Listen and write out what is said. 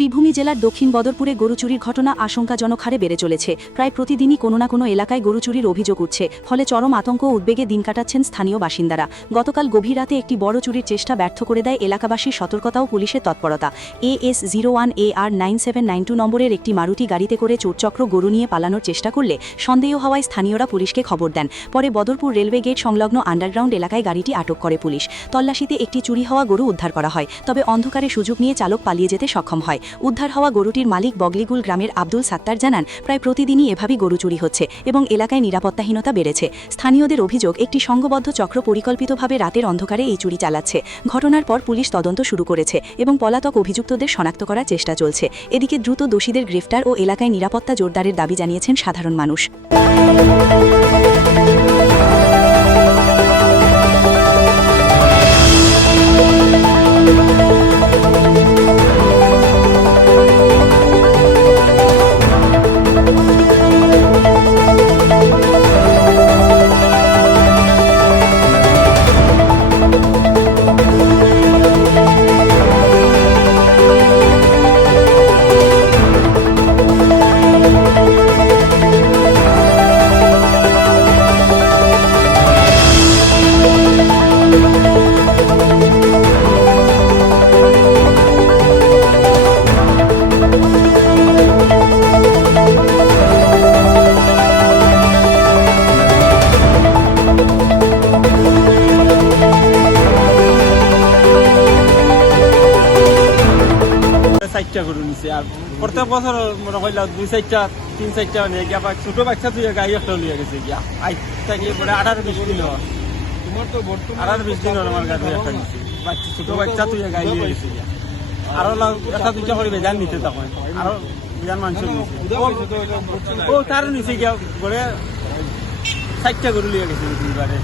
শ্রীভূমি জেলার দক্ষিণ বদরপুরে গরু চুরির ঘটনা আশঙ্কাজনক হারে বেড়ে চলেছে। প্রায় প্রতিদিনই কোনো না কোনো এলাকায় গরু চুরির অভিযোগ উঠছে, ফলে চরম আতঙ্ক ও উদ্বেগে দিন কাটাচ্ছেন স্থানীয় বাসিন্দারা। গতকাল গভীর রাতে একটি বড় চুরির চেষ্টা ব্যর্থ করে দেয় এলাকাবাসীর সতর্কতা ও পুলিশের তৎপরতা। AS01AR9792 নম্বরের একটি মারুতি গাড়িতে করে চোরচক্র গরু নিয়ে পালানোর চেষ্টা করলে সন্দেহ হওয়ায় স্থানীয়রা পুলিশকে খবর দেন। পরে বদরপুর রেলওয়ে গেট সংলগ্ন আন্ডারগ্রাউন্ড এলাকায় গাড়িটি আটক করে পুলিশ। তল্লাশিতে একটি চুরি হওয়া গরু উদ্ধার করা হয়, তবে অন্ধকারে সুযোগ নিয়ে চালক পালিয়ে যেতে সক্ষম হয়। উদ্ধার হওয়া গরুটির মালিক বগলিগুল গ্রামের আব্দুল সাত্তার জানান, প্রায় প্রতিদিনই এভাবেই গরু চুরি হচ্ছে এবং এলাকায় নিরাপত্তাহীনতা বেড়েছে। স্থানীয়দের অভিযোগ, একটি সংঘবদ্ধ চক্র পরিকল্পিতভাবে রাতের অন্ধকারে এই চুরি চালাচ্ছে। ঘটনার পর পুলিশ তদন্ত শুরু করেছে এবং পলাতক অভিযুক্তদের শনাক্ত করার চেষ্টা চলছে। এদিকে দ্রুত দোষীদের গ্রেফতার ও এলাকায় নিরাপত্তা জোরদারের দাবি জানিয়েছেন সাধারণ মানুষ। চারটা গরু নিছে আর প্রত্যেক বছর মনে করলাম 2-4টা 3-4টা নিয়ে গিয়া ছোট বাচ্চা তুই গাড়ি একটা লিয়ে গেছে গিয়া আজ থেকে পরে 18-20 দিন তোমার তো বর্তমানে 18-20 দিন আমার গাড়ি একটা নিছে বাচ্চা ছোট বাচ্চা তুই গাড়ি লিয়ে গেছে গিয়া আরো একটা দুইটা করে বেজান নিতে তখন আরো বেজান মানুষ ও তার নিচে গিয়া করে 4টা গরু লিয়ে গেছে দুইবারে।